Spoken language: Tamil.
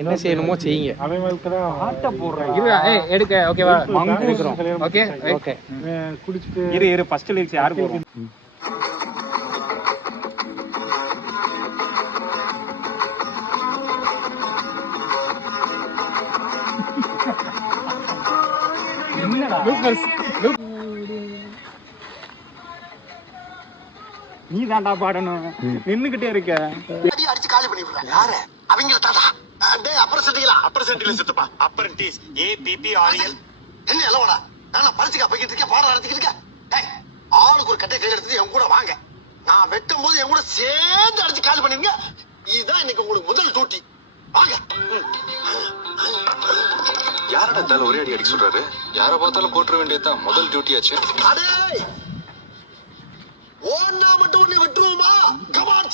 என்ன செய்யணுமோ செய்யுங்க. ஆட்ட போடுறேன். எடுக்க ஓகேவா? Okay okay. குடிச்சிட்டு இரு ஃபர்ஸ்ட் லிரிக்ஸ் யாரு போறோம்? என்னடா நீ தாண்டா பாடணும். நின்னுகிட்டே இருக்க. அடிச்சு காலி பண்ணி விடுறாங்க. யாரு? அவங்க தாண்டா. டேய் அப்ரசன்ட்ல சித்தப்பா. அப்ரன்டிஸ் APPREL. என்ன எல்லோடா? நான் பரிசுக்கா போயிட்டு இருக்கேன், பாடம் நடத்திக்கிட்டு இருக்கேன். டேய் ஆளுக்கு ஒரு கட்டை கையில எடுத்து என் கூட வாங்க. நான் வெட்டும் போது என் கூட சேர்ந்து அடிச்சு காலி பண்ணுவீங்க. இதுதான் இன்னைக்கு உங்களுக்கு முதல் டியூட்டி. வாங்க. யாரடா இருந்தாலும் ஒரே அடி அடிக்க சொல்றாரு? யார பார்த்தாலும் போட்டுற வேண்டியதுதான் முதல் டியூட்டி ஆச்சு. அடே ஓன்னா மட்டும் உன்னை விட்டுருவோமா? கமான்.